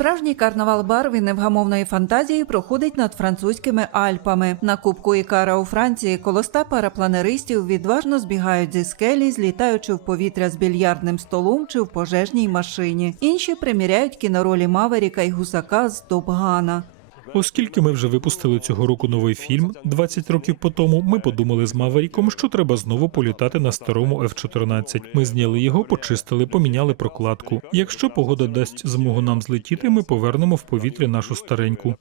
Справжній карнавал барв невгамовної фантазії проходить над французькими Альпами. На Кубку Ікара у Франції коло ста парапланеристів відважно збігають зі скелі, злітаючи в повітря з більярдним столом чи в пожежній машині. Інші приміряють кіноролі Маверіка і Гусака з Топгана. Оскільки ми вже випустили цього року новий фільм 20 років по тому, ми подумали з Маверіком, що треба знову політати на старому F-14. Ми зняли його, почистили, поміняли прокладку. Якщо погода дасть змогу нам злетіти, ми повернемо в повітря нашу стареньку.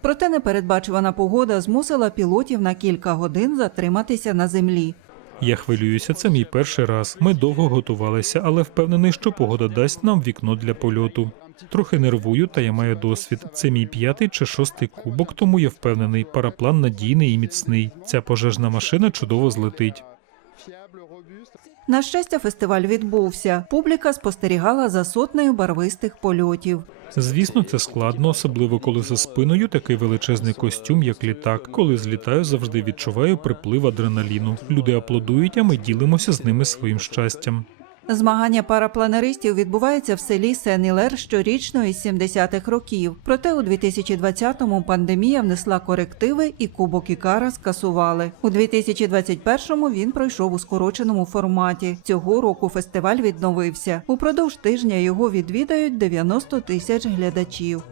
Проте непередбачувана погода змусила пілотів на кілька годин затриматися на землі. Я хвилююся, це мій перший раз. Ми довго готувалися, але впевнений, що погода дасть нам вікно для польоту. Трохи нервую, та я маю досвід. Це мій п'ятий чи шостий кубок, тому я впевнений, параплан надійний і міцний. Ця пожежна машина чудово злетить. На щастя, фестиваль відбувся. Публіка спостерігала за сотнею барвистих польотів. Звісно, це складно, особливо коли за спиною такий величезний костюм, як літак. Коли злітаю, завжди відчуваю приплив адреналіну. Люди аплодують, а ми ділимося з ними своїм щастям. Змагання парапланеристів відбувається в селі Сен-Ілер щорічно із 70-х років. Проте у 2020-му пандемія внесла корективи і Кубок Ікара скасували. У 2021-му він пройшов у скороченому форматі. Цього року фестиваль відновився. Упродовж тижня його відвідають 90 тисяч глядачів.